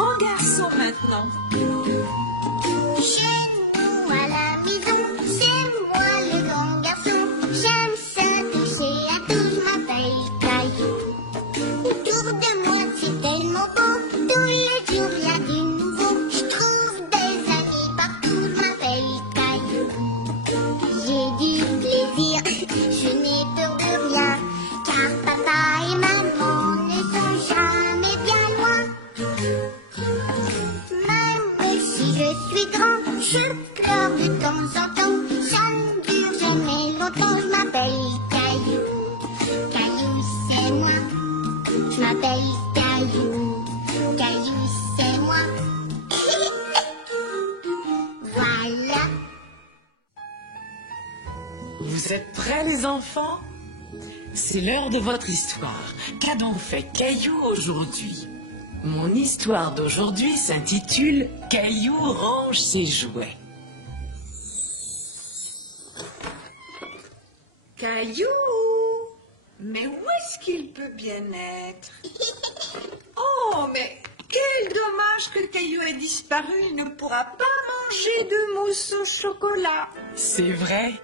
grand garçon maintenant. Chez nous à la maison, c'est moi le grand garçon. J'aime s'attacher à tout, je m'appelle Caillou. Autour de moi c'est tellement beau, tous les jours il y a du nouveau. Je trouve des amis partout, je m'appelle Caillou. J'ai du plaisir, je n'ai peur de rien, car papa et maman ne sont jamais bien loin. Même si je suis grand, je pleure de temps en temps. Ça ne dure jamais longtemps, je m'appelle Caillou. Caillou, c'est moi. Je m'appelle Caillou. Caillou, c'est moi. Voilà. Vous êtes prêts les enfants? C'est l'heure de votre histoire. Qu'a donc fait Caillou aujourd'hui? Mon histoire d'aujourd'hui s'intitule « Caillou range ses jouets ». Caillou, mais où est-ce qu'il peut bien être? Oh, mais quel dommage que Caillou ait disparu. Il ne pourra pas manger de mousse au chocolat. C'est vrai,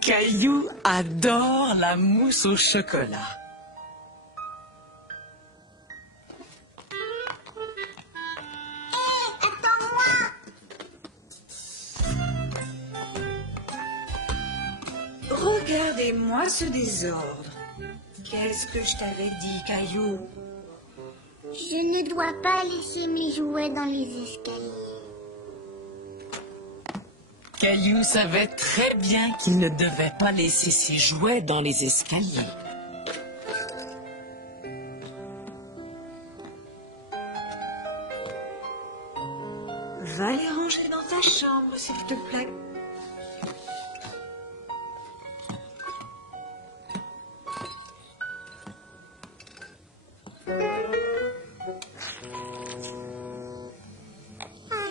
Caillou adore la mousse au chocolat. Regardez-moi ce désordre. Qu'est-ce que je t'avais dit, Caillou? Je ne dois pas laisser mes jouets dans les escaliers. Caillou savait très bien qu'il ne devait pas laisser ses jouets dans les escaliers. Va les ranger dans ta chambre, s'il te plaît.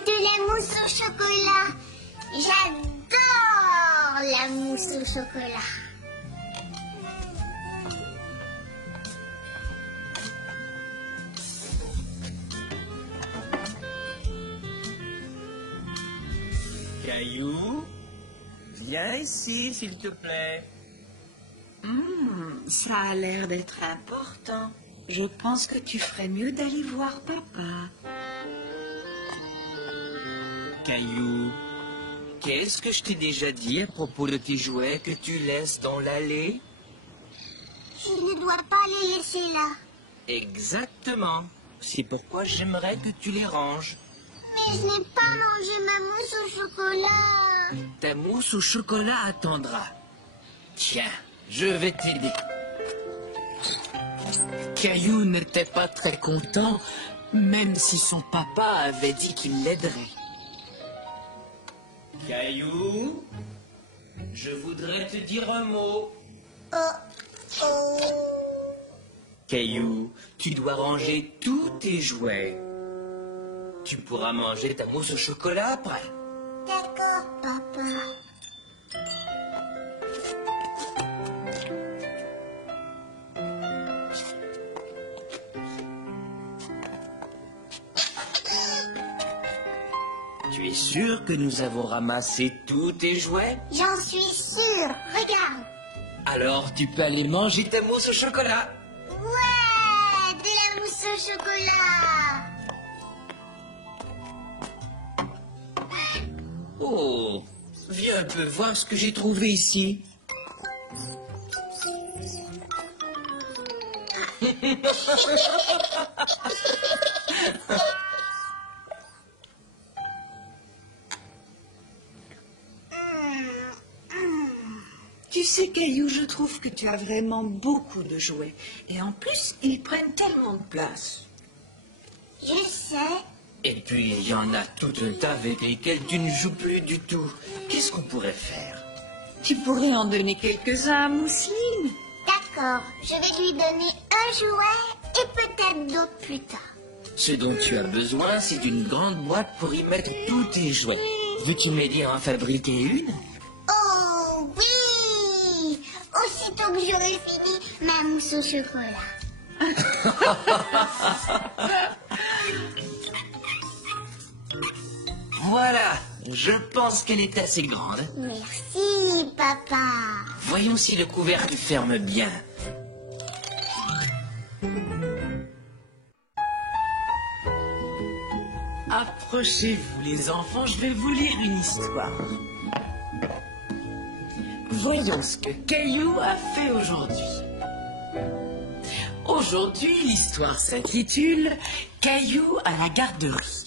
De la mousse au chocolat. J'adore la mousse au chocolat. Caillou, viens ici, s'il te plaît. Ça a l'air d'être important. Je pense que tu ferais mieux d'aller voir papa. Caillou, qu'est-ce que je t'ai déjà dit à propos de tes jouets que tu laisses dans l'allée? Je ne dois pas les laisser là. Exactement. C'est pourquoi j'aimerais que tu les ranges. Mais je n'ai pas mangé ma mousse au chocolat. Ta mousse au chocolat attendra. Tiens, je vais t'aider. Caillou n'était pas très content, même si son papa avait dit qu'il l'aiderait. Caillou, je voudrais te dire un mot. Oh. Caillou, tu dois ranger tous tes jouets. Tu pourras manger ta mousse au chocolat après. D'accord, papa. Tu es sûr que nous avons ramassé tous tes jouets? J'en suis sûre. Regarde. Alors tu peux aller manger ta mousse au chocolat. Ouais, de la mousse au chocolat. Oh, viens un peu voir ce que j'ai trouvé ici. Tu sais, Caillou, je trouve que tu as vraiment beaucoup de jouets. Et en plus, ils prennent tellement de place. Je sais. Et puis il y en a tout un tas avec lesquels tu ne joues plus du tout. Qu'est-ce qu'on pourrait faire? Tu pourrais en donner quelques-uns à Mousseline. D'accord, je vais lui donner un jouet et peut-être d'autres plus tard. Ce dont tu as besoin, c'est d'une grande boîte pour y mettre tous tes jouets. Veux-tu m'aider à en fabriquer une? Oh oui! Aussitôt que j'aurai fini ma mousse au chocolat. Voilà, je pense qu'elle est assez grande. Merci, papa. Voyons si le couvercle ferme bien. Approchez-vous les enfants, je vais vous lire une histoire. Voyons ce que Caillou a fait aujourd'hui. Aujourd'hui, l'histoire s'intitule « Caillou à la garderie ».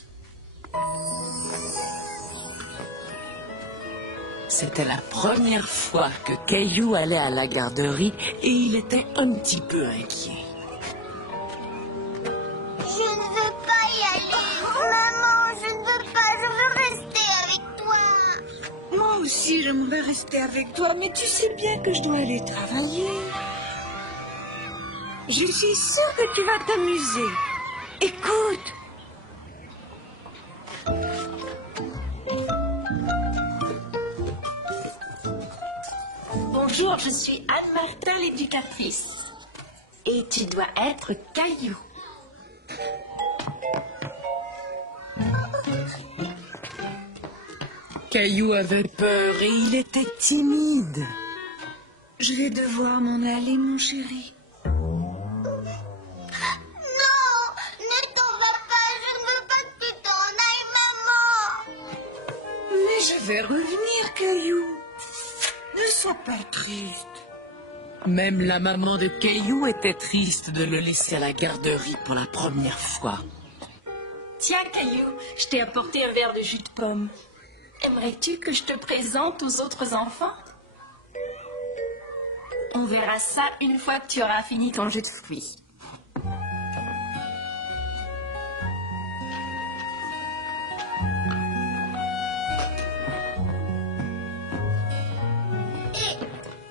C'était la première fois que Caillou allait à la garderie et il était un petit peu inquiet. Je ne veux pas y aller. Maman, je ne veux pas. Je veux rester avec toi. Moi aussi, j'aimerais rester avec toi, mais tu sais bien que je dois aller travailler. Je suis sûre que tu vas t'amuser. Écoute. Bonjour, je suis Anne-Martin, l'éducatrice. Et tu dois être Caillou. Caillou avait peur et il était timide. Je vais devoir m'en aller, mon chéri. Non, ne t'en vas pas. Je ne veux pas que tu t'en ailles, maman. Mais je vais revenir, Caillou. Ne sois pas triste. Même la maman de Caillou était triste de le laisser à la garderie pour la première fois. Tiens, Caillou, je t'ai apporté un verre de jus de pomme. Aimerais-tu que je te présente aux autres enfants? On verra ça une fois que tu auras fini ton jus de fruits.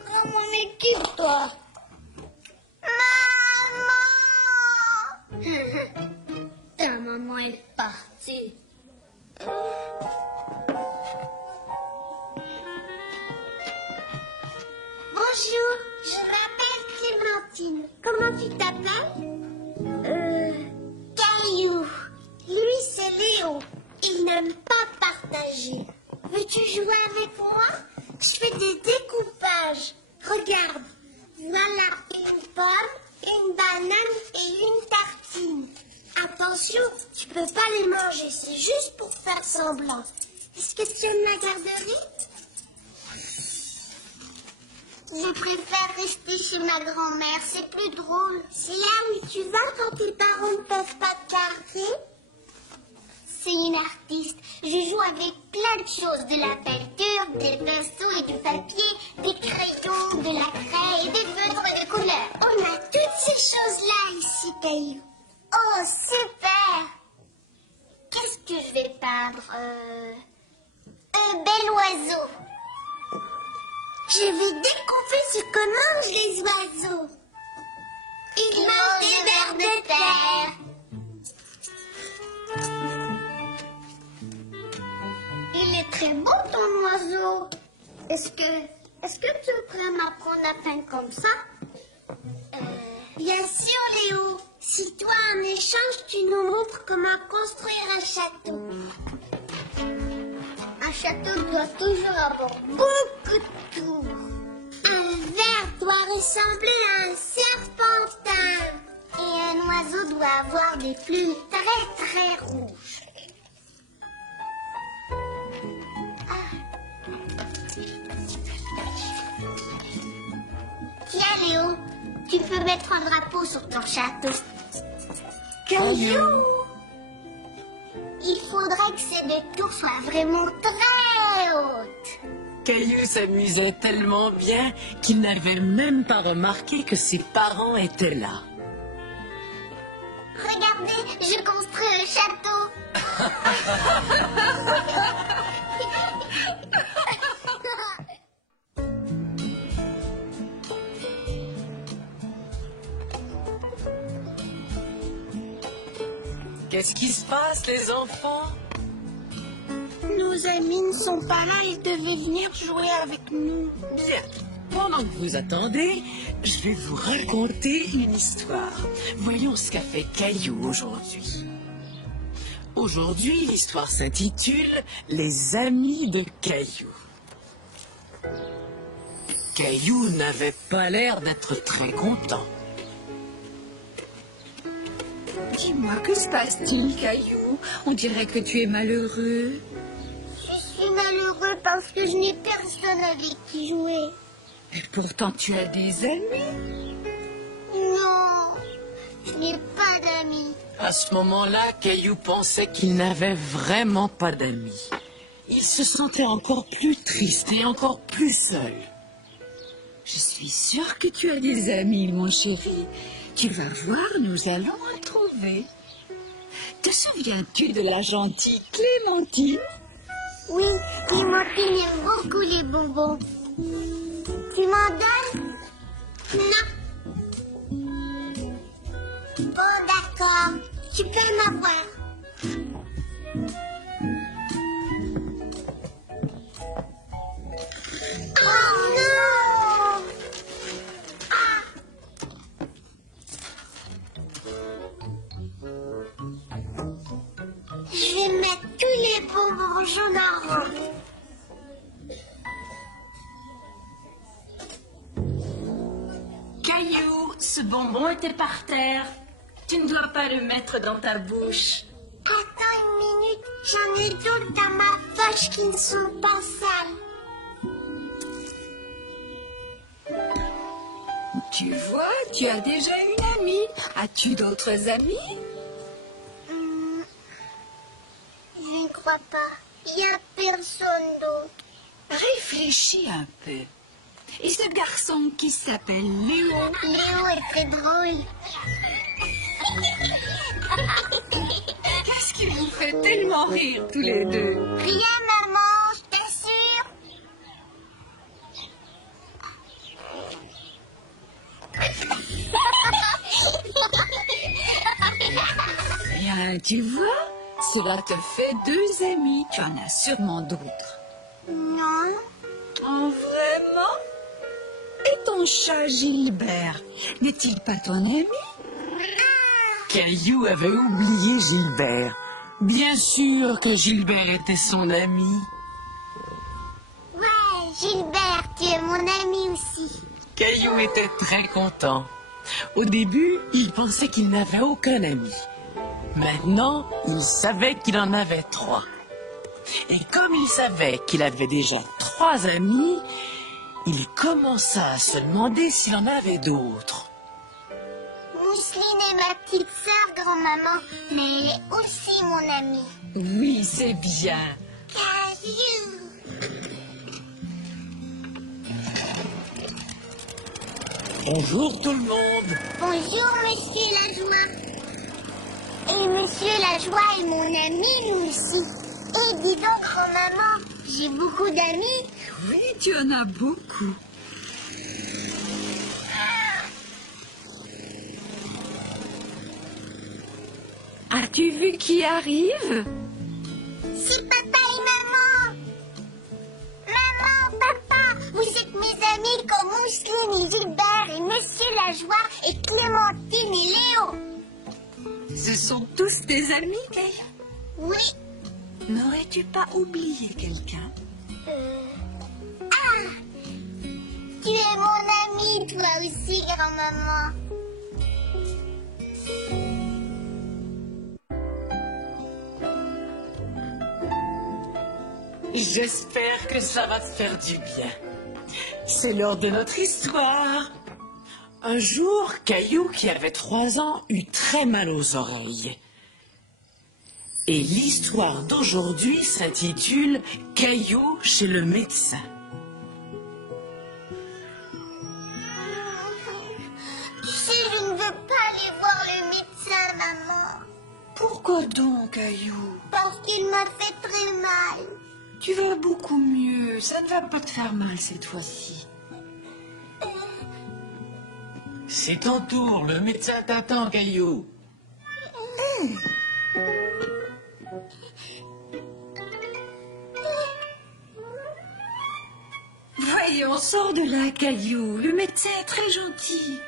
Comment m'équipe-toi? Maman! Ta maman est partie. Bonjour, je m'appelle Clémentine. Comment tu t'appelles? Caillou. Lui, c'est Léo. Il n'aime pas partager. Veux-tu jouer avec moi? Je fais des découpages. Regarde. Voilà une pomme, une banane et une tartine. Attention, tu peux pas les manger. C'est juste pour faire semblant. Est-ce que tu aimes la garderie? Je préfère rester chez ma grand-mère, c'est plus drôle. C'est là où tu vas quand tes parents ne peuvent pas te garder? C'est une artiste. Je joue avec plein de choses, de la peinture, des pinceaux et du papier, des crayons, de la craie et des feutres de couleurs. On a toutes ces choses-là ici, Caillou. Oh, super! Qu'est-ce que je vais peindre? Un bel oiseau. Je vais découper ce que mangent les oiseaux. Ils mangent des vers de terre. Il est très beau ton oiseau. Est-ce que tu pourrais m'apprendre à peindre comme ça? Bien sûr, Léo. Si toi, en échange, tu nous montres comment construire un château. Un château doit toujours avoir beaucoup de tours. Un ver doit ressembler à un serpentin. Et un oiseau doit avoir des plumes très très rouges. Tiens Léo, tu peux mettre un drapeau sur ton château. Caillou! Il faudrait que ces deux tours soient vraiment très hautes. Caillou s'amusait tellement bien qu'il n'avait même pas remarqué que ses parents étaient là. Regardez, je construis un château. Qu'est-ce qui se passe, les enfants? Nos amis ne sont pas là, ils devaient venir jouer avec nous. Bien. Pendant que vous attendez, je vais vous raconter une histoire. Voyons ce qu'a fait Caillou aujourd'hui. Aujourd'hui, l'histoire s'intitule « Les amis de Caillou ». Caillou n'avait pas l'air d'être très content. Dis-moi, que se passe-t-il, Caillou? On dirait que tu es malheureux. Je suis malheureux parce que je n'ai personne avec qui jouer. Et pourtant, tu as des amis. Non, je n'ai pas d'amis. À ce moment-là, Caillou pensait qu'il n'avait vraiment pas d'amis. Il se sentait encore plus triste et encore plus seul. Je suis sûre que tu as des amis, mon chéri. Tu vas voir, nous allons en trouver. Te souviens-tu de la gentille Clémentine? Oui, Clémentine aime beaucoup les bonbons. Tu m'en donnes? Non. Bon, d'accord. Tu peux m'avoir. Oh non! Ah! Je vais mettre tous les bonbons jaunes en rond. Caillou, ce bonbon était par terre. Tu ne dois pas le mettre dans ta bouche. Attends une minute, j'en ai d'autres dans ma poche qui ne sont pas sales. Tu vois, tu as déjà une amie. As-tu d'autres amis? Je ne crois pas. Il n'y a personne d'autre. Réfléchis un peu. Et ce garçon qui s'appelle Léo? Léo est très drôle. Qu'est-ce qui vous fait tellement rire tous les deux? Rien, maman, je t'assure. Bien, tu vois, cela te fait deux amis. Tu en as sûrement d'autres. Non. Oh, vraiment? Et ton chat Gilbert, n'est-il pas ton ami? Caillou avait oublié Gilbert. Bien sûr que Gilbert était son ami. Ouais, Gilbert, tu es mon ami aussi. Caillou était très content. Au début, il pensait qu'il n'avait aucun ami. Maintenant, il savait qu'il en avait 3. Et comme il savait qu'il avait déjà 3 amis, il commença à se demander s'il en avait d'autres. Mousseline est ma petite sœur, grand-maman, mais elle est aussi mon amie. Oui, c'est bien. Caillou. Bonjour tout le monde. Bonjour, monsieur Lajoie. Et monsieur Lajoie est mon ami, lui aussi. Et dis donc, grand-maman, j'ai beaucoup d'amis. Oui, tu en as beaucoup. As-tu vu qui arrive? C'est papa et maman. Maman, papa, vous êtes mes amis comme Mousseline et Gilbert et monsieur Lajoie et Clémentine et Léo. Ce sont tous tes amis, Caillou? Oui. N'aurais-tu pas oublié quelqu'un? Ah, tu es mon ami, toi aussi, grand-maman. J'espère que ça va te faire du bien. C'est l'heure de notre histoire. Un jour, Caillou, qui avait 3 ans, eut très mal aux oreilles. Et l'histoire d'aujourd'hui s'intitule « Caillou chez le médecin ». Tu sais, je ne veux pas aller voir le médecin, maman. Pourquoi donc, Caillou? Parce qu'il m'a fait très mal. Tu vas beaucoup mieux. Ça ne va pas te faire mal cette fois-ci. C'est ton tour, le médecin t'attend, Caillou. Voyons, sors de là, Caillou. Le médecin est très gentil.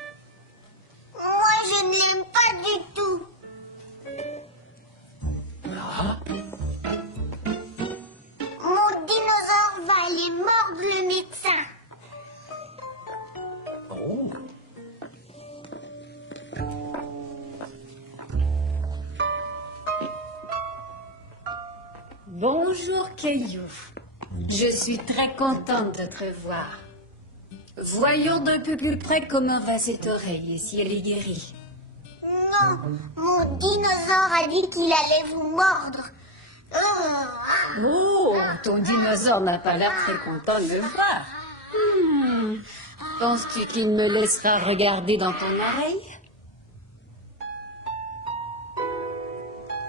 Moi, je ne l'aime pas du tout. Bonjour Caillou. Je suis très contente de te revoir. Voyons d'un peu plus près comment va cette oreille et si elle est guérie. Non, mon dinosaure a dit qu'il allait vous mordre. Oh, ton dinosaure n'a pas l'air très content de me voir. Penses-tu qu'il me laissera regarder dans ton oreille?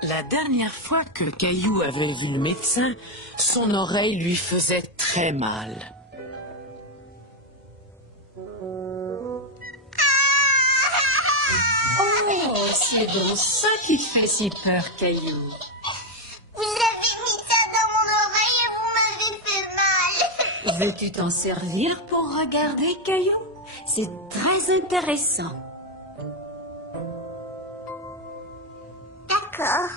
La dernière fois que Caillou avait vu le médecin, son oreille lui faisait très mal. Oh, c'est donc ça qui te fait si peur, Caillou. Vous avez mis ça dans mon oreille et vous m'avez fait mal. Veux-tu t'en servir pour regarder, Caillou? C'est très intéressant. D'accord.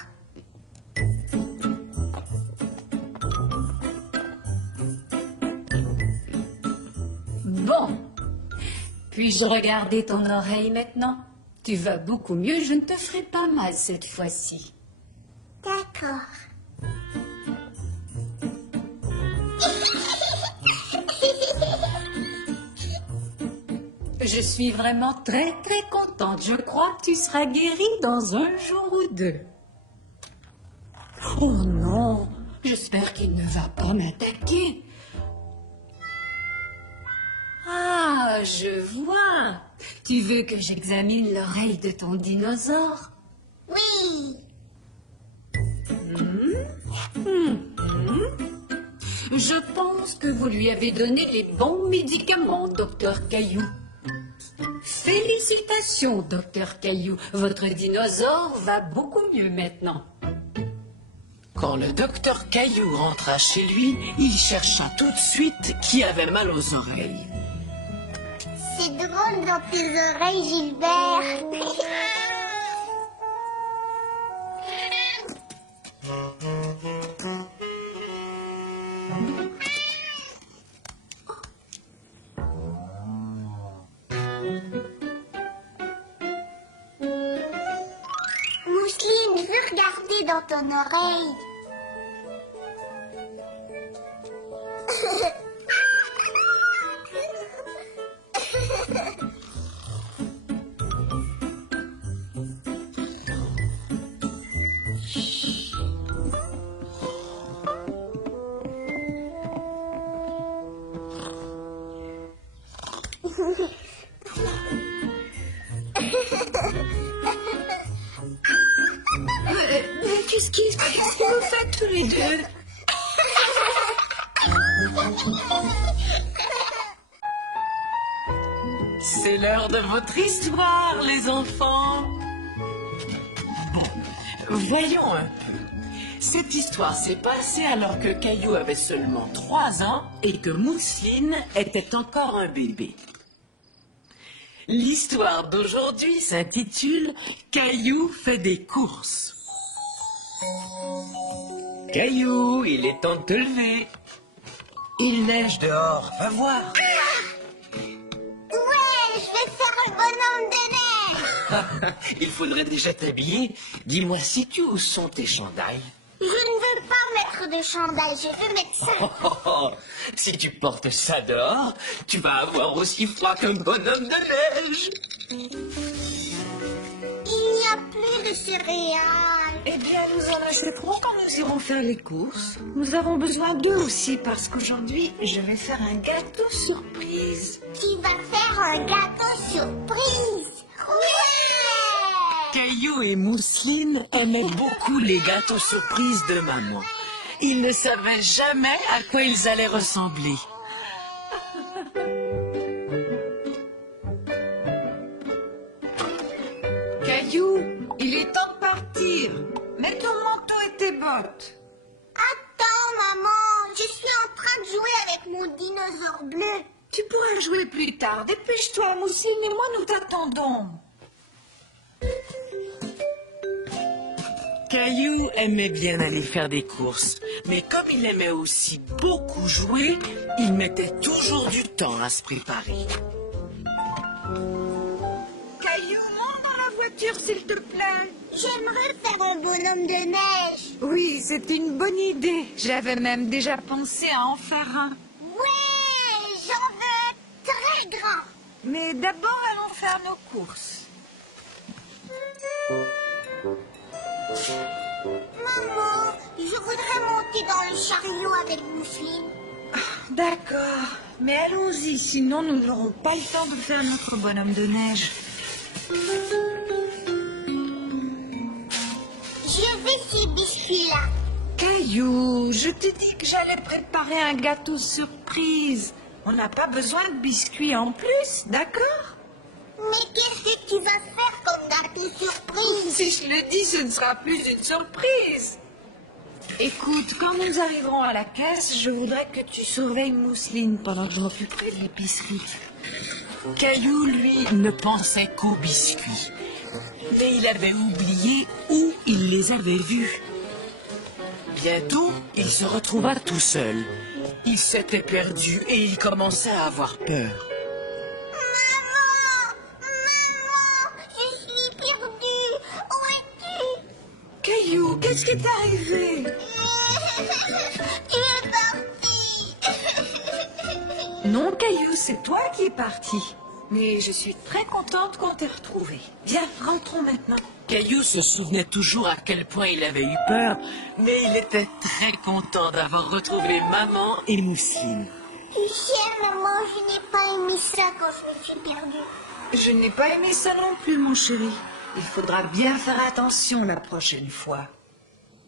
Bon. Puis-je regarder ton oreille maintenant? Tu vas beaucoup mieux, je ne te ferai pas mal cette fois-ci. D'accord. Je suis vraiment très très contente. Je crois que tu seras guérie dans un jour ou deux. Oh non, j'espère qu'il ne va pas m'attaquer. Ah, je vois. Tu veux que j'examine l'oreille de ton dinosaure? Oui. Je pense que vous lui avez donné les bons médicaments, docteur Caillou. Félicitations, docteur Caillou. Votre dinosaure va beaucoup mieux maintenant. Quand le docteur Caillou rentra chez lui, il chercha tout de suite qui avait mal aux oreilles. C'est drôle dans tes oreilles, Gilbert. Mousseline, je veux regarder dans ton oreille. Qu'est-ce que vous faites tous les deux? C'est l'heure de votre histoire, les enfants. Bon, voyons un peu. Cette histoire s'est passée alors que Caillou avait seulement 3 ans et que Mousseline était encore un bébé. L'histoire d'aujourd'hui s'intitule « Caillou fait des courses ». Caillou, il est temps de te lever. Il neige dehors, va voir. Ouais, je vais faire le bonhomme de neige. Il faudrait déjà t'habiller. Dis-moi, sais-tu où sont tes chandails? Je ne veux pas mettre de chandail, je veux mettre ça. Si tu portes ça dehors, tu vas avoir aussi froid qu'un bonhomme de neige. Il n'y a plus de céréales. Eh bien, nous en achèterons quand nous irons faire les courses. Nous avons besoin d'eux aussi parce qu'aujourd'hui, je vais faire un gâteau surprise. Tu vas faire un gâteau surprise. Ouais! Caillou et Mousseline aimaient beaucoup les gâteaux surprises de maman. Ils ne savaient jamais à quoi ils allaient ressembler. Caillou, il est temps de partir. Mets ton manteau et tes bottes. Attends, maman, je suis en train de jouer avec mon dinosaure bleu. Tu pourras jouer plus tard. Dépêche-toi, Mousseline et moi, nous t'attendons. Caillou aimait bien aller faire des courses, mais comme il aimait aussi beaucoup jouer, il mettait toujours du temps à se préparer. Caillou, monte dans la voiture. voiture, s'il te plaît? J'aimerais faire un bonhomme de neige. Oui, c'est une bonne idée. J'avais même déjà pensé à en faire un. Ouais, j'en veux très grand. Mais d'abord, allons faire nos courses. Maman, je voudrais monter dans le chariot avec Mousseline. D'accord, mais allons-y, sinon nous n'aurons pas le temps de faire notre bonhomme de neige. Je vais ces biscuits-là. Caillou, je t'ai dit que j'allais préparer un gâteau surprise. On n'a pas besoin de biscuits en plus, d'accord? Mais qu'est-ce que tu vas faire comme gâteau surprise? Si je le dis, ce ne sera plus une surprise. Écoute, quand nous arriverons à la caisse, je voudrais que tu surveilles Mousseline pendant que je m'occuperai de l'épicerie. Caillou, lui, ne pensait qu'aux biscuits. Mais il avait oublié où il les avait vus. Bientôt, il se retrouva tout seul. Il s'était perdu et il commençait à avoir peur. Maman, je suis perdue. Où es-tu? Caillou, qu'est-ce qui t'est arrivé? Tu es parti. Non, Caillou, c'est toi qui es parti. Mais je suis très contente qu'on t'ait retrouvé. Viens, rentrons maintenant. Caillou se souvenait toujours à quel point il avait eu peur, mais il était très content d'avoir retrouvé maman et Mousseline. Tu sais, maman, je n'ai pas aimé ça quand je me suis perdue. Je n'ai pas aimé ça non plus, mon chéri. Il faudra bien faire attention la prochaine fois.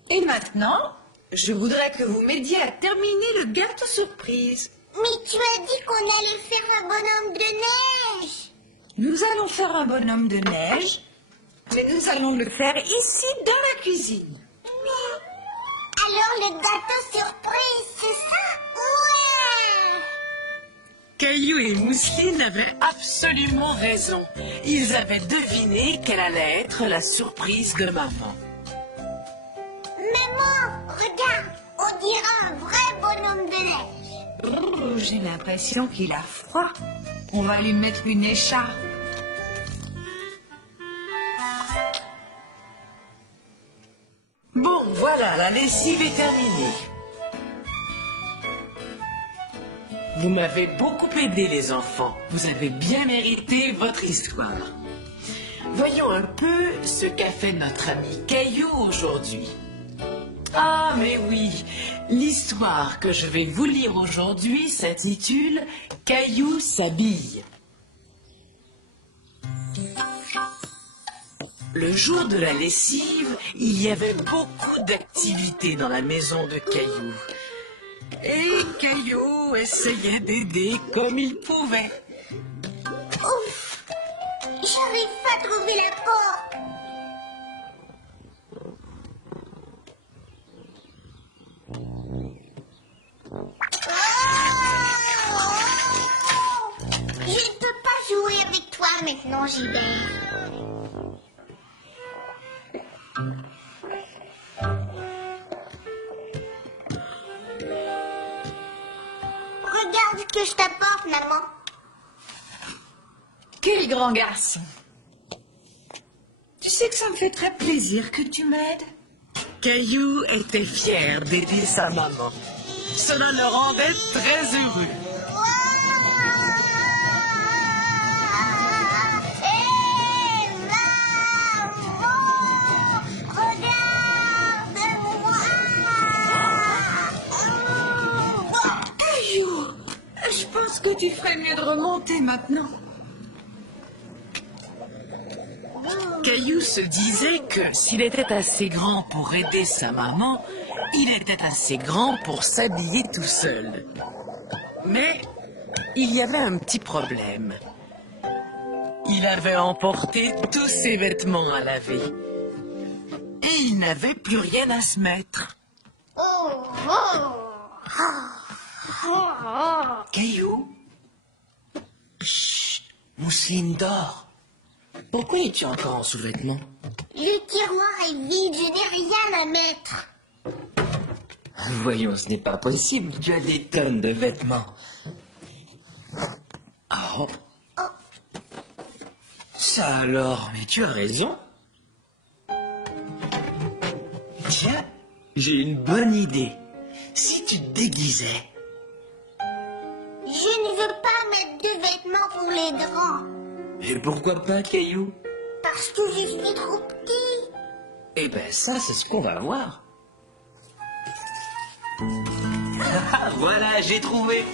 Et maintenant, je voudrais que vous m'aidiez à terminer le gâteau surprise. Mais tu as dit qu'on allait faire un bonhomme de neige. Nous allons faire un bonhomme de neige, mais nous allons le faire ici, dans la cuisine. Alors le gâteau surprise, c'est ça? Ouais. Caillou et Mousseline avaient absolument raison. Ils avaient deviné quelle allait être la surprise de maman. Maman, regarde, on dirait un vrai bonhomme de neige. Oh, j'ai l'impression qu'il a froid. On va lui mettre une écharpe. Bon, voilà, la lessive est terminée. Vous m'avez beaucoup aidé, les enfants. Vous avez bien mérité votre histoire. Voyons un peu ce qu'a fait notre ami Caillou aujourd'hui. Ah, mais oui, l'histoire que je vais vous lire aujourd'hui s'intitule « Caillou s'habille ». Le jour de la lessive, il y avait beaucoup d'activités dans la maison de Caillou. Et Caillou essayait d'aider comme il pouvait. Ouf, j'arrive pas à trouver la porte. Je ne peux pas jouer avec toi maintenant, Gilbert. Regarde ce que je t'apporte, maman. Quel grand garçon. Tu sais que ça me fait très plaisir que tu m'aides. Caillou était fier d'aider sa maman. Cela le rendait très heureux. Hé, maman, regarde-moi. Caillou, je pense que tu ferais mieux de remonter maintenant. Caillou se disait que s'il était assez grand pour aider sa maman, il était assez grand pour s'habiller tout seul. Mais il y avait un petit problème. Il avait emporté tous ses vêtements à laver. Et il n'avait plus rien à se mettre. Caillou? Chut, Mousseline dort. Pourquoi es-tu encore en sous-vêtements? Le tiroir est vide, je n'ai rien à mettre. Voyons, ce n'est pas possible. Tu as des tonnes de vêtements. Oh. Ça alors, mais tu as raison. Tiens, j'ai une bonne idée. Si tu te déguisais. Je ne veux pas mettre de vêtements pour les grands. Et pourquoi pas, Caillou? Parce que je suis trop petit. Eh ben ça, c'est ce qu'on va voir. Ah, voilà, j'ai trouvé.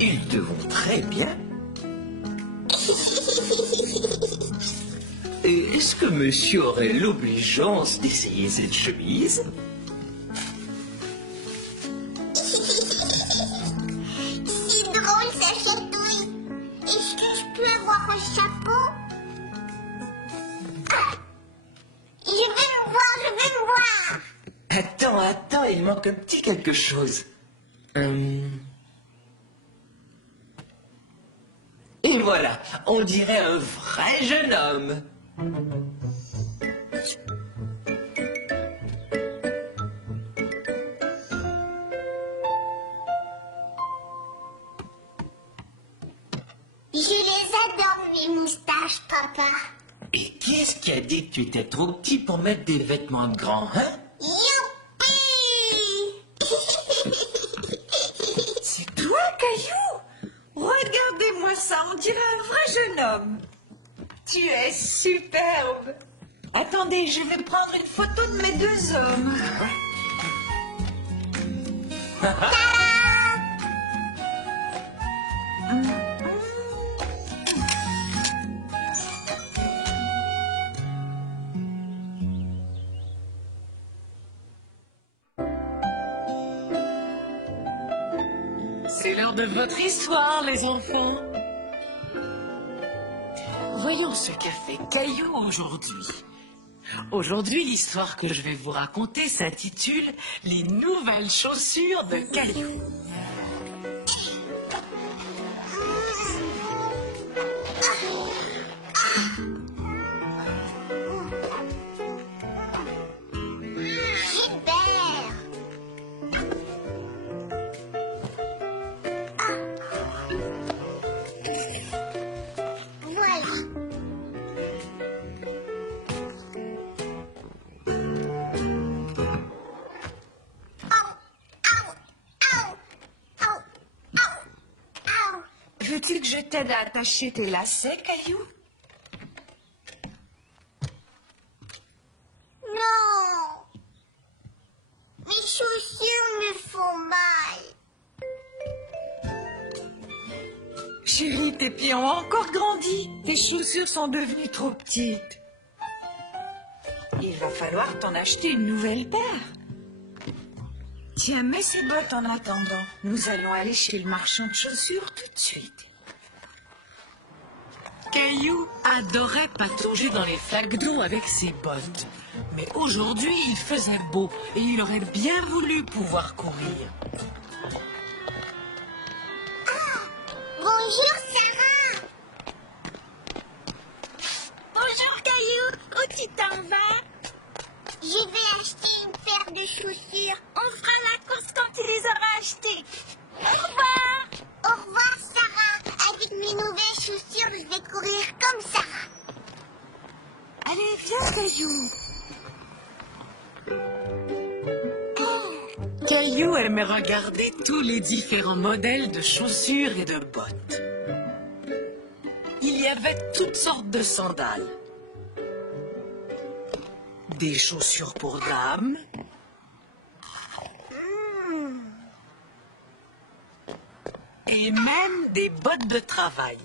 Ils te vont très bien. Et est-ce que monsieur aurait l'obligeance d'essayer cette chemise? C'est drôle, ça chatouille. Est-ce que je peux avoir un chapeau? Ah, je vais me voir, je vais me voir. Attends, il manque un petit quelque chose. Et voilà, on dirait un vrai jeune homme. Je les adore, mes moustaches, papa. Et qu'est-ce qui a dit que tu étais trop petit pour mettre des vêtements de grand, hein? Youpi! C'est toi, Caillou? Regardez-moi ça, on dirait un vrai jeune homme. Tu es superbe. Attendez, je vais prendre une photo de mes deux hommes. C'est l'heure de votre histoire, les enfants. Voyons ce qu'a fait Caillou aujourd'hui. Aujourd'hui, l'histoire que je vais vous raconter s'intitule « Les nouvelles chaussures de Caillou ». Super! Voilà. Veux-tu que je t'aide à attacher tes lacets, Caillou? Non! Mes chaussures me font mal. Chérie, tes pieds ont encore grandi. Tes chaussures sont devenues trop petites. Il va falloir t'en acheter une nouvelle paire. Tiens, mets ces bottes en attendant. Nous allons aller chez le marchand de chaussures tout de suite. Caillou adorait patauger dans les flaques d'eau avec ses bottes. Mais aujourd'hui, il faisait beau et il aurait bien voulu pouvoir courir. Bonjour, Sarah. Bonjour Caillou, où tu t'en vas? Je vais acheter une paire de chaussures. On fera la course quand tu les auras achetées. Au revoir. Au revoir, Sarah. Avec mes nouvelles chaussures, je vais courir comme Sarah. Allez, viens, Caillou. Caillou aimait regarder tous les différents modèles de chaussures et de bottes. Il y avait toutes sortes de sandales. Des chaussures pour dames. Et même des bottes de travail.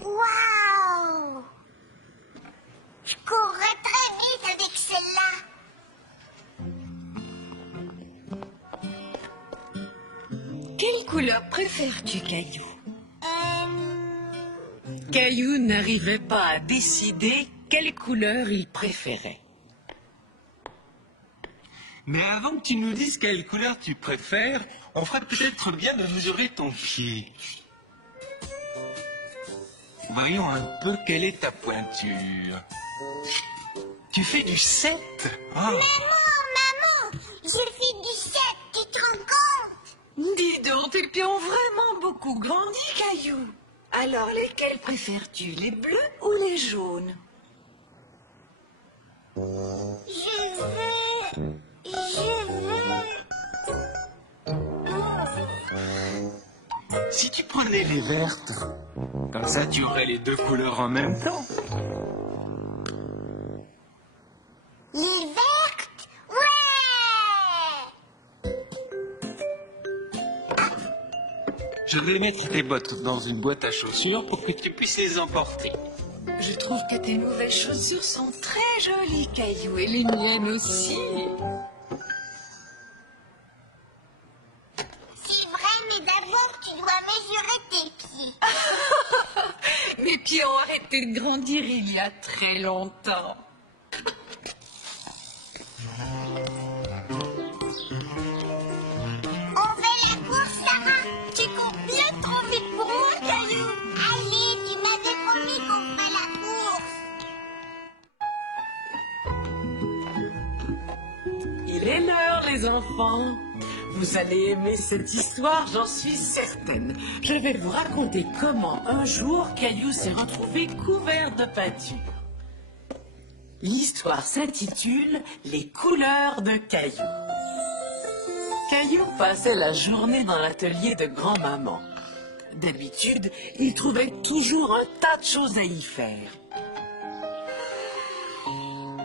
Waouh! Je courrais très vite avec celle-là. Quelle couleur préfères-tu, Caillou? Caillou n'arrivait pas à décider quelle couleur il préférait. Mais avant que tu nous dises quelle couleur tu préfères, on ferait peut-être bien de mesurer ton pied. Voyons un peu quelle est ta pointure. Tu fais du 7. Ah. Maman, je fais du 7, tu te rends compte? Dis donc, tes pieds ont vraiment beaucoup grandi, Caillou. Alors, lesquels préfères-tu, les bleus ou les jaunes? Je veux... Si tu prenais les vertes, comme ça tu aurais les deux couleurs en même temps. Les vertes? Ouais! Je vais mettre tes bottes dans une boîte à chaussures pour que tu puisses les emporter. Je trouve que tes nouvelles chaussures sont très jolies, Caillou, et les miennes aussi. C'est vrai, mais d'abord tu dois mesurer tes pieds. Mes pieds ont arrêté de grandir il y a très longtemps. On fait la course, Sarah. Tu cours bien trop vite pour moi, Caillou. Allez, tu m'avais promis qu'on ferait la course. Il est l'heure, les enfants. Vous allez aimer cette histoire, j'en suis certaine. Je vais vous raconter comment un jour Caillou s'est retrouvé couvert de peinture. L'histoire s'intitule « Les couleurs de Caillou ». Caillou passait la journée dans l'atelier de grand-maman. D'habitude, il trouvait toujours un tas de choses à y faire.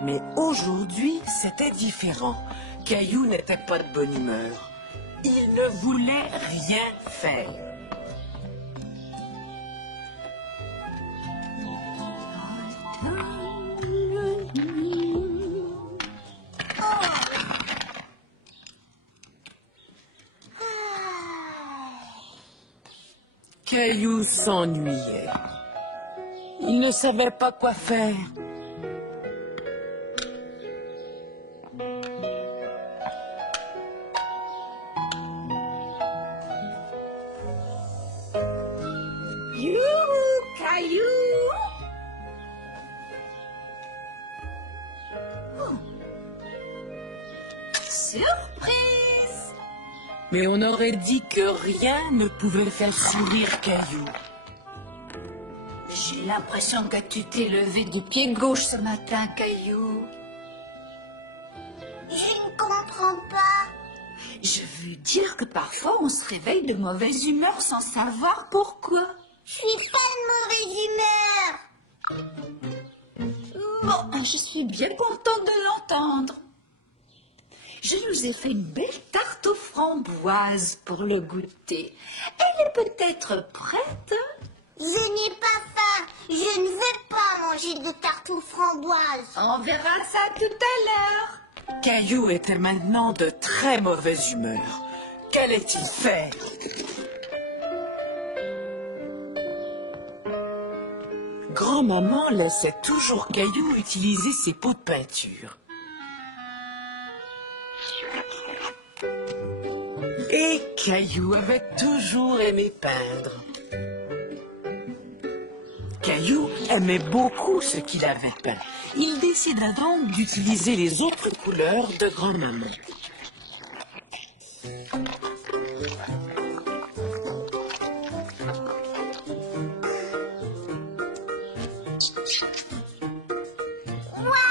Mais aujourd'hui, c'était différent. Caillou n'était pas de bonne humeur. Il ne voulait rien faire. Caillou s'ennuyait. Il ne savait pas quoi faire. Youhou, Caillou! Oh. Surprise! Mais on aurait dit que rien ne pouvait faire sourire Caillou. J'ai l'impression que tu t'es levé du pied gauche ce matin, Caillou. Je ne comprends pas. Je veux dire que parfois on se réveille de mauvaise humeur sans savoir pourquoi. Je suis pas de mauvaise humeur. Bon, je suis bien contente de l'entendre. Je nous ai fait une belle tarte aux framboises pour le goûter. Elle est peut-être prête? Je n'ai pas faim. Je ne veux pas manger de tarte aux framboises. On verra ça tout à l'heure. Caillou était maintenant de très mauvaise humeur. Qu'allait-il faire? Grand-maman laissait toujours Caillou utiliser ses pots de peinture. Et Caillou avait toujours aimé peindre. Caillou aimait beaucoup ce qu'il avait peint. Il décida donc d'utiliser les autres couleurs de grand-maman. Waouh!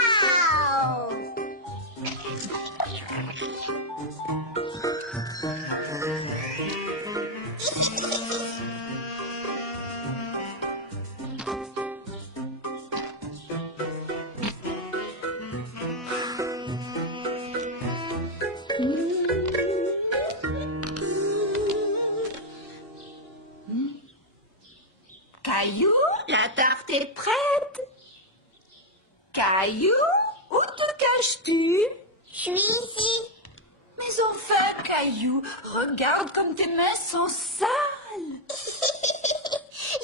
Caillou, la tarte est prête. Caillou, où te caches-tu? Je suis ici. Mais enfin, Caillou, regarde comme tes mains sont sales.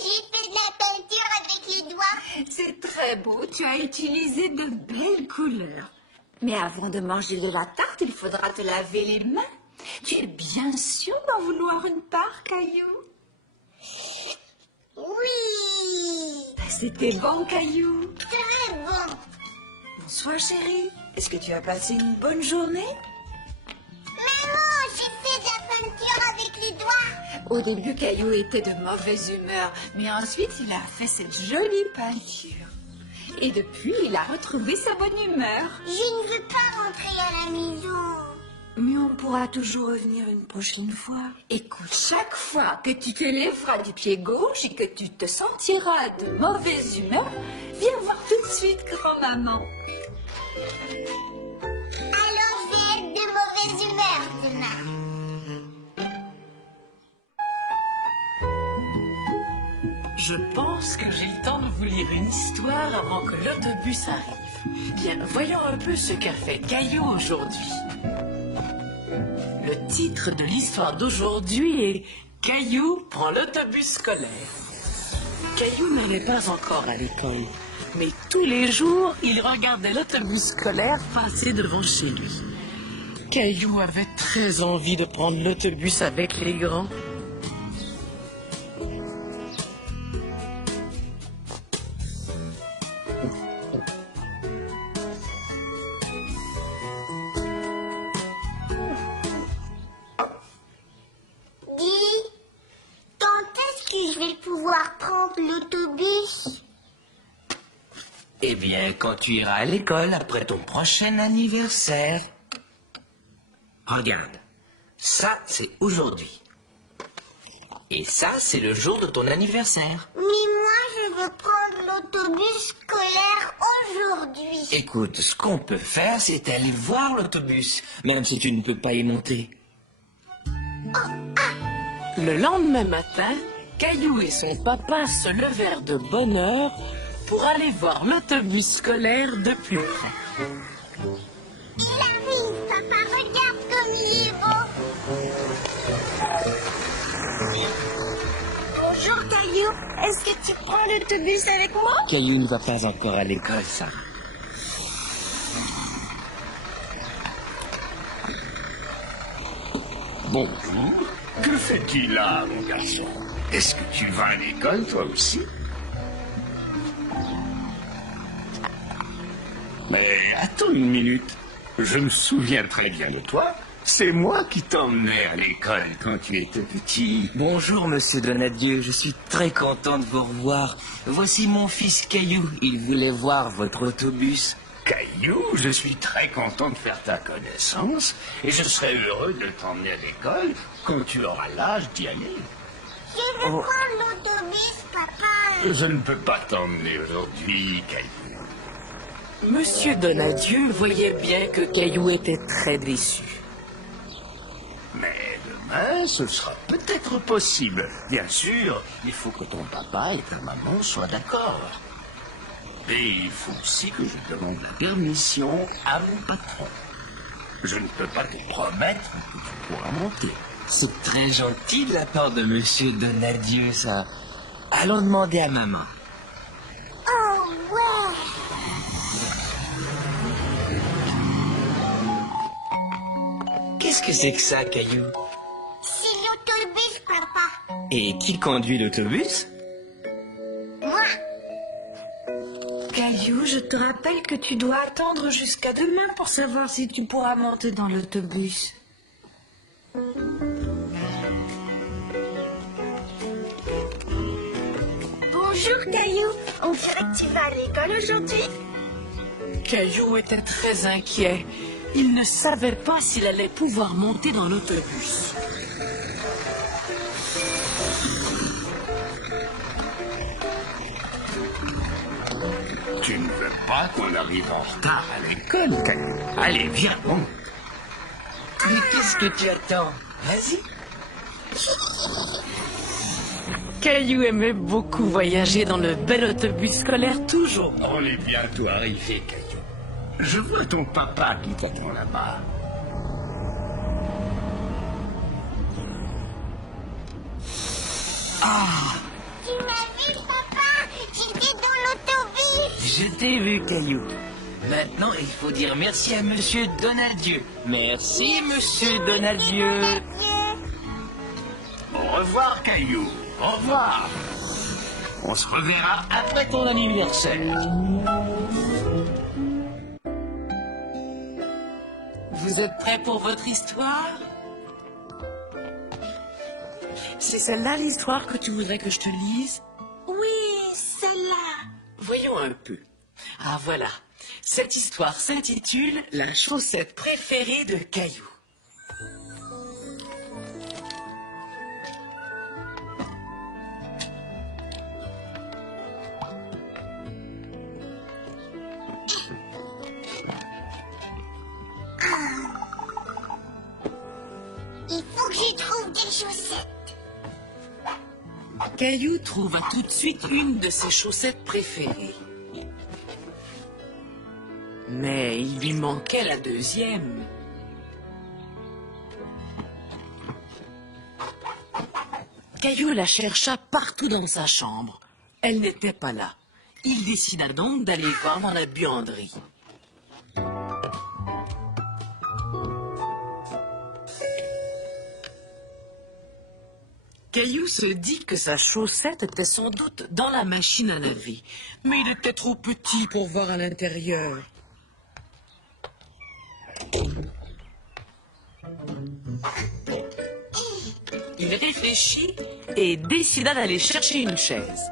J'ai fait de la peinture avec les doigts. C'est très beau, tu as utilisé de belles couleurs. Mais avant de manger de la tarte, il faudra te laver les mains. Tu es bien sûr d'en vouloir une part, Caillou? Oui. c'était bon, Caillou. Très bon. Bonsoir, chérie. Est-ce que tu as passé une bonne journée? Maman, j'ai fait de la peinture avec les doigts. Au début, Caillou était de mauvaise humeur, mais ensuite, il a fait cette jolie peinture. Et depuis, il a retrouvé sa bonne humeur. Je ne veux pas rentrer à la maison. Mais on pourra toujours revenir une prochaine fois. Écoute, chaque fois que tu te lèveras du pied gauche et que tu te sentiras de mauvaise humeur, viens voir tout de suite grand-maman. Alors je vais être de mauvaise humeur demain. Je pense que j'ai le temps de vous lire une histoire avant que l'autobus arrive. Bien, voyons un peu ce qu'a fait Caillou aujourd'hui. Le titre de l'histoire d'aujourd'hui est « Caillou prend l'autobus scolaire ». Caillou n'allait pas encore à l'école, mais tous les jours, il regardait l'autobus scolaire passer devant chez lui. Caillou avait très envie de prendre l'autobus avec les grands. Dis, quand est-ce que je vais pouvoir prendre l'autobus? Eh bien, quand tu iras à l'école après ton prochain anniversaire. Regarde, ça c'est aujourd'hui. Et ça c'est le jour de ton anniversaire. Mais moi, je veux prendre l'autobus scolaire aujourd'hui. Écoute, ce qu'on peut faire, c'est aller voir l'autobus, même si tu ne peux pas y monter. Le lendemain matin, Caillou et son papa se levèrent de bonne heure pour aller voir l'autobus scolaire de plus près. Il arrive, papa, regarde comme il est beau. Bonjour, Caillou. Est-ce que tu prends l'autobus avec moi? Caillou ne va pas encore à l'école, ça. Bonjour. Que fait-il là, mon garçon? Est-ce que tu vas à l'école, toi aussi? Mais attends une minute. Je me souviens très bien de toi. C'est moi qui t'emmenais à l'école quand tu étais petit. Bonjour, monsieur Donadieu, je suis très content de vous revoir. Voici mon fils Caillou, il voulait voir votre autobus. Caillou, je suis très content de faire ta connaissance et je serai heureux de t'emmener à l'école quand tu auras l'âge d'y aller. Je veux prendre l'autobus, papa. Je ne peux pas t'emmener aujourd'hui, Caillou. Monsieur Donadieu voyait bien que Caillou était très déçu. Mais demain, ce sera peut-être possible. Bien sûr, il faut que ton papa et ta maman soient d'accord. Et il faut aussi que je demande la permission à mon patron. Je ne peux pas te promettre que tu pourras monter. C'est très gentil de la part de monsieur Donadieu, ça. Allons demander à maman. Oh, ouais. Qu'est-ce que c'est que ça, Caillou? C'est l'autobus, papa. Et qui conduit l'autobus? Moi. Caillou, je te rappelle que tu dois attendre jusqu'à demain pour savoir si tu pourras monter dans l'autobus. Bonjour, Caillou. On dirait que tu vas à l'école aujourd'hui. Caillou était très inquiet. Il ne savait pas s'il allait pouvoir monter dans l'autobus. Tu ne veux pas qu'on arrive en retard à l'école, Caillou. Allez, viens, monte. Mais qu'est-ce que tu attends? Vas-y. Caillou aimait beaucoup voyager dans le bel autobus scolaire toujours. On est bientôt arrivé, Caillou. Je vois ton papa qui t'attend là-bas. Tu m'as vu, papa? J'étais dans l'autobus. Je t'ai vu, Caillou. Maintenant, il faut dire merci à monsieur Donadieu. Merci, monsieur Donadieu. Adieu. Au revoir, Caillou. Au revoir. On se reverra après ton anniversaire. Vous êtes prêts pour votre histoire? C'est celle-là l'histoire que tu voudrais que je te lise? Oui, celle-là. Voyons un peu. Ah voilà. Cette histoire s'intitule « La chaussette préférée de Caillou ». Il faut que je trouve des chaussettes. Caillou trouva tout de suite une de ses chaussettes préférées. Mais il lui manquait la deuxième. Caillou la chercha partout dans sa chambre. Elle n'était pas là. Il décida donc d'aller voir dans la buanderie. Caillou se dit que sa chaussette était sans doute dans la machine à laver, mais il était trop petit pour voir à l'intérieur. Il réfléchit et décida d'aller chercher une chaise.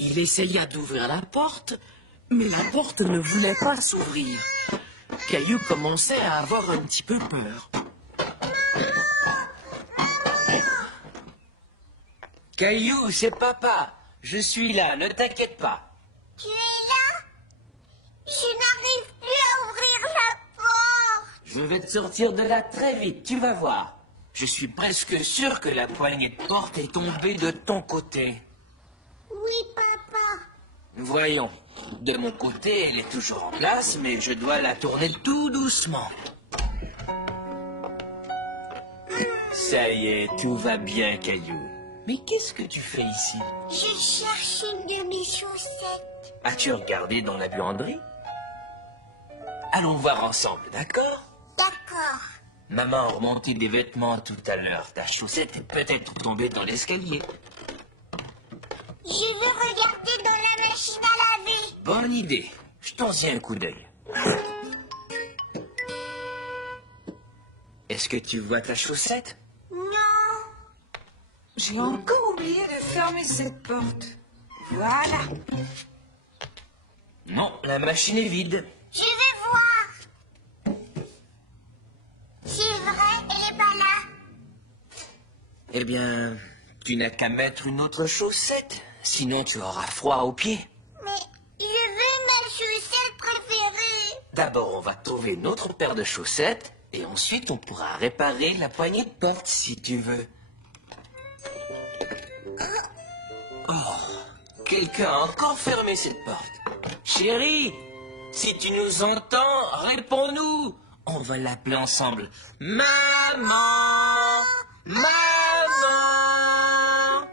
Il essaya d'ouvrir la porte, mais la porte ne voulait pas s'ouvrir. Caillou commençait à avoir un petit peu peur. Caillou, c'est papa. Je suis là, ne t'inquiète pas. Tu es là? Je n'arrive plus à ouvrir la porte. Je vais te sortir de là très vite, tu vas voir. Je suis presque sûr que la poignée de porte est tombée de ton côté. Oui, papa. Voyons. De mon côté, elle est toujours en place, mais je dois la tourner tout doucement. Ça y est, tout va bien, Caillou. Mais qu'est-ce que tu fais ici? Je cherche une de mes chaussettes. As-tu regardé dans la buanderie? Allons voir ensemble, d'accord? D'accord. Maman a remonté des vêtements tout à l'heure. Ta chaussette est peut-être tombée dans l'escalier. Je vais regarder dans la machine à laver. Bonne idée. Jetons-y un coup d'œil. Est-ce que tu vois ta chaussette? Non. J'ai encore oublié de fermer cette porte. Voilà. Non, la machine est vide. Je vais voir. C'est vrai, elle est pas là. Eh bien, tu n'as qu'à mettre une autre chaussette. Sinon, tu auras froid aux pieds. Mais je veux ma chaussette préférée. D'abord, on va trouver une autre paire de chaussettes. Et ensuite, on pourra réparer la poignée de porte si tu veux. Oh, quelqu'un a encore fermé cette porte. Chérie, si tu nous entends, réponds-nous. On va l'appeler ensemble. Maman! Maman!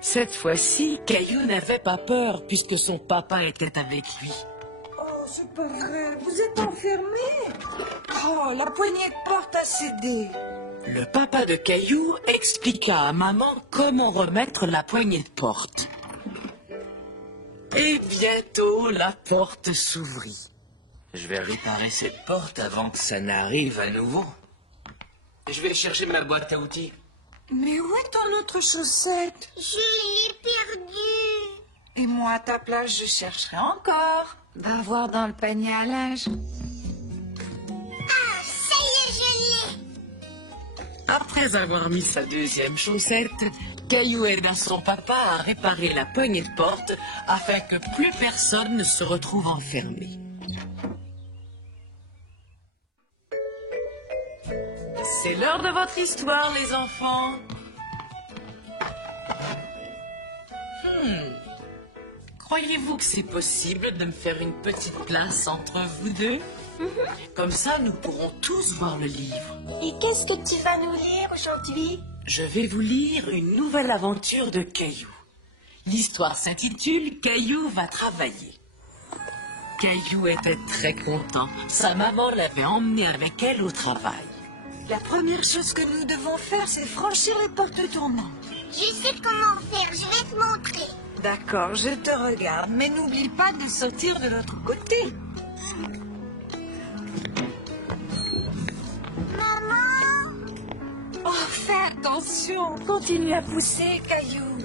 Cette fois-ci, Caillou n'avait pas peur puisque son papa était avec lui. Oh, c'est pas vrai. Vous êtes enfermé? Oh, la poignée de porte a cédé. Le papa de Caillou expliqua à maman comment remettre la poignée de porte. Et bientôt, la porte s'ouvrit. Je vais réparer cette porte avant que ça n'arrive à nouveau. Je vais chercher ma boîte à outils. Mais où est ton autre chaussette? Je l'ai perdue. Et moi, à ta place, je chercherai encore. Va voir dans le panier à linge. Ah, ça y est, je l'ai. Après avoir mis sa deuxième chaussette, Caillou aida son papa à réparer la poignée de porte afin que plus personne ne se retrouve enfermé. C'est l'heure de votre histoire, les enfants. Croyez-vous que c'est possible de me faire une petite place entre vous deux? Comme ça, nous pourrons tous voir le livre. Et qu'est-ce que tu vas nous lire aujourd'hui? Je vais vous lire une nouvelle aventure de Caillou. L'histoire s'intitule « Caillou va travailler ». Caillou était très content. Sa maman l'avait emmené avec elle au travail. La première chose que nous devons faire, c'est franchir les portes tournantes. Je sais comment faire, je vais te montrer. D'accord, je te regarde, mais n'oublie pas de sortir de l'autre côté. Maman, Oh, fais attention, continue à pousser, Caillou.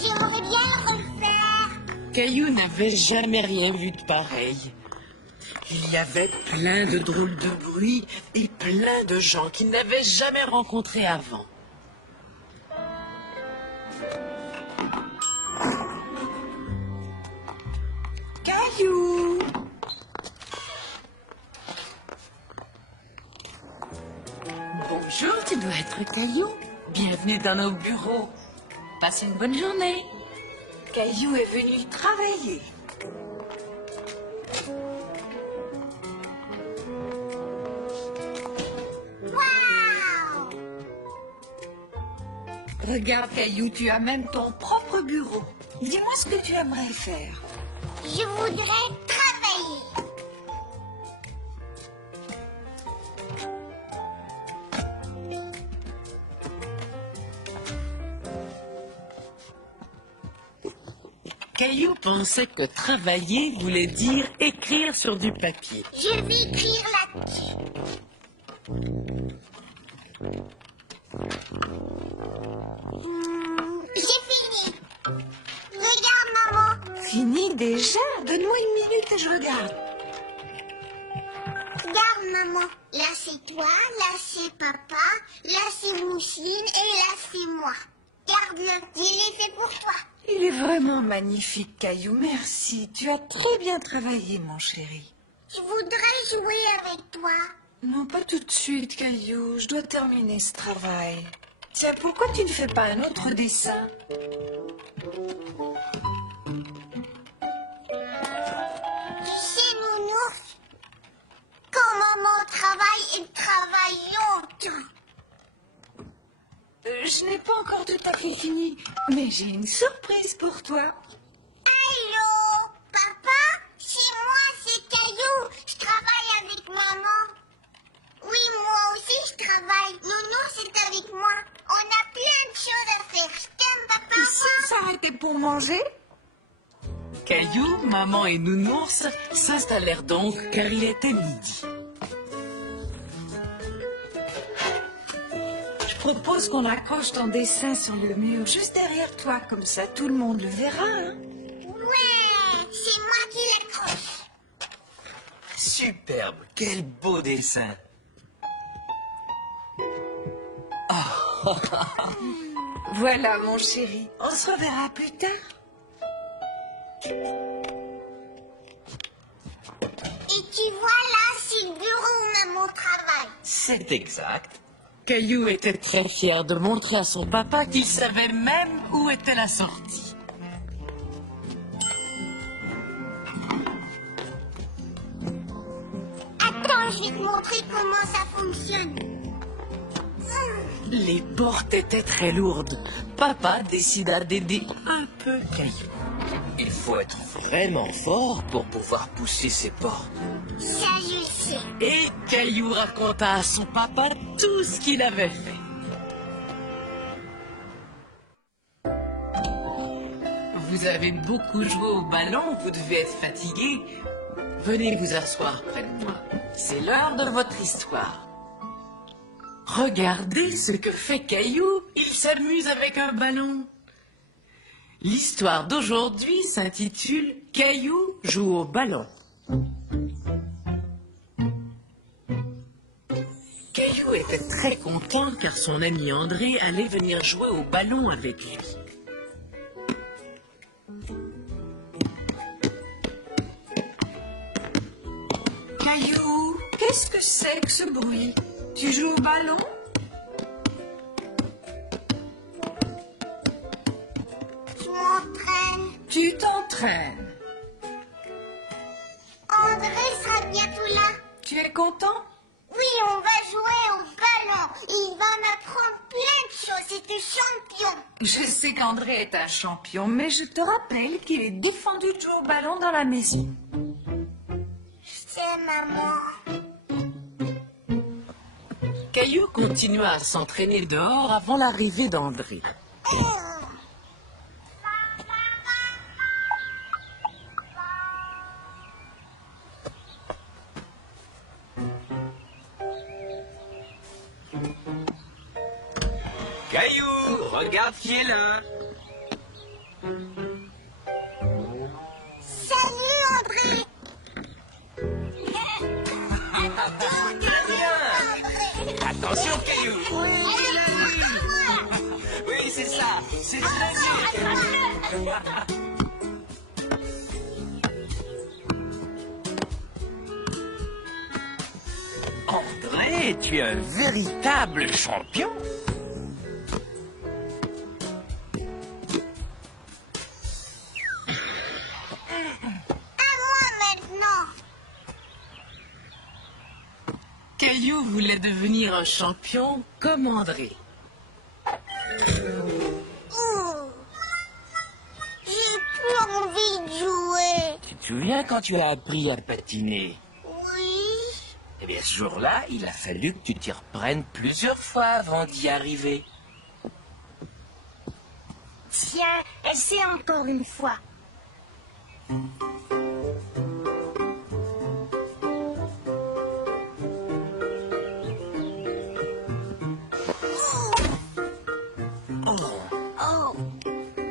j'aimerais bien le refaire. Caillou n'avait jamais rien vu de pareil. Il y avait plein de drôles de bruits et plein de gens qu'il n'avait jamais rencontrés avant. Caillou! Bonjour, tu dois être Caillou. Bienvenue dans nos bureaux. Passe une bonne journée. Caillou est venu travailler. Waouh! Regarde, Caillou, tu as même ton propre bureau. Dis-moi ce que tu aimerais faire. Je voudrais travailler. Caillou pensait que travailler voulait dire écrire sur du papier. Je vais écrire là-dessus. J'ai fini. Regarde, maman. Fini déjà? Donne-moi une minute et je regarde. Regarde, maman. Là, c'est toi, là, c'est papa, là, c'est Mouchine et là, c'est moi. Garde-le, je l'ai fait pour toi. Il est vraiment magnifique, Caillou. Merci. Tu as très bien travaillé, mon chéri. Je voudrais jouer avec toi. Non, pas tout de suite, Caillou. Je dois terminer ce travail. Tiens, pourquoi tu ne fais pas un autre dessin? Tu sais, Nounours, quand maman travaille, elle travaille longtemps. Je n'ai pas encore tout à fait fini, mais j'ai une surprise pour toi. Allô, papa? C'est moi, c'est Caillou. Je travaille avec maman. Oui, moi aussi, je travaille. Nounours est avec moi. On a plein de choses à faire. Je t'aime, papa. Ici, s'arrêter pour manger? Caillou, maman et Nounours s'installèrent donc car il était midi. Je propose qu'on accroche ton dessin sur le mur, juste derrière toi, comme ça tout le monde le verra. Hein? Ouais, c'est moi qui l'accroche. Superbe, quel beau dessin. Voilà, mon chéri. On se reverra plus tard. Et tu vois là, c'est le bureau où maman travaille. C'est exact. Caillou était très fier de montrer à son papa qu'il savait même où était la sortie. Attends, je vais te montrer comment ça fonctionne. Les portes étaient très lourdes. Papa décida d'aider un peu Caillou. Il faut être vraiment fort pour pouvoir pousser ces portes. Ça, je sais. Et Caillou raconta à son papa tout ce qu'il avait fait. Vous avez beaucoup joué au ballon, vous devez être fatigué. Venez vous asseoir près de moi. C'est l'heure de votre histoire. Regardez ce que fait Caillou. Il s'amuse avec un ballon. L'histoire d'aujourd'hui s'intitule « Caillou joue au ballon ». Caillou était très content car son ami André allait venir jouer au ballon avec lui. Caillou, qu'est-ce que c'est que ce bruit? Tu joues au ballon? Je m'entraîne. Tu t'entraînes. André sera bientôt là. Tu es content? Oui, on va jouer au ballon. Il va m'apprendre plein de choses. C'est un champion. Je sais qu'André est un champion, mais je te rappelle qu'il est défendu de jouer au ballon dans la maison. Je sais, maman. Caillou continua à s'entraîner dehors avant l'arrivée d'André. Caillou, regarde qui est là. Salut André. Attention, Caillou. Oui, c'est ça. C'est très bien. André, tu es un véritable champion. Caillou voulait devenir un champion comme André. J'ai plus envie de jouer. Tu te souviens quand tu as appris à patiner? Oui. Eh bien, ce jour-là, il a fallu que tu t'y reprennes plusieurs fois avant d'y arriver. Tiens, essaie encore une fois.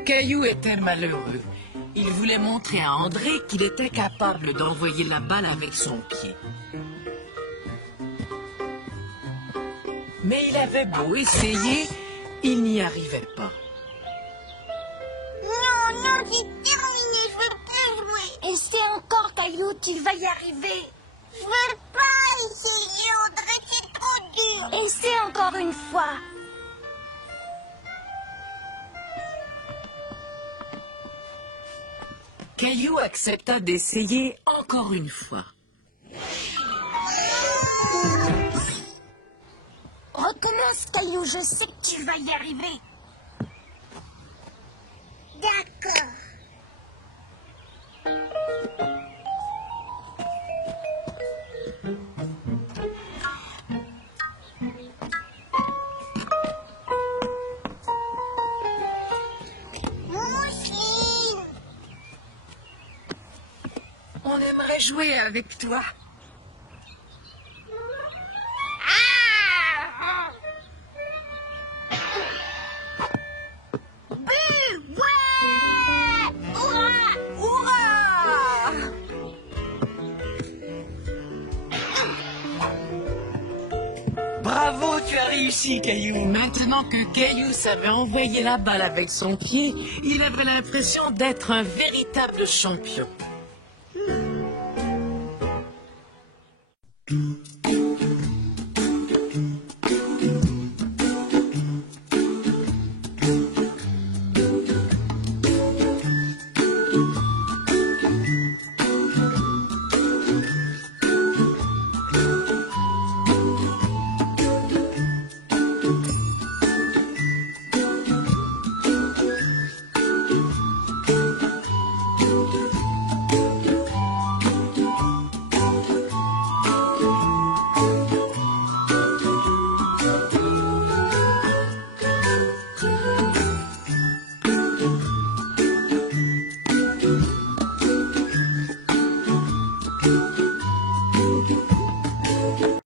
Caillou était malheureux. Il voulait montrer à André qu'il était capable d'envoyer la balle avec son pied. Mais il avait beau essayer, il n'y arrivait pas. Non, non, c'est terminé, je veux plus jouer. Essaie encore, Caillou, tu vas y arriver. Je veux pas essayer, André, c'est trop dur. Essaie encore une fois. Caillou accepta d'essayer encore une fois. Recommence, Caillou, je sais que tu vas y arriver. D'accord. Mousseline. On aimerait jouer avec toi. Bravo, tu as réussi, Caillou. Maintenant que Caillou savait envoyer la balle avec son pied, il avait l'impression d'être un véritable champion.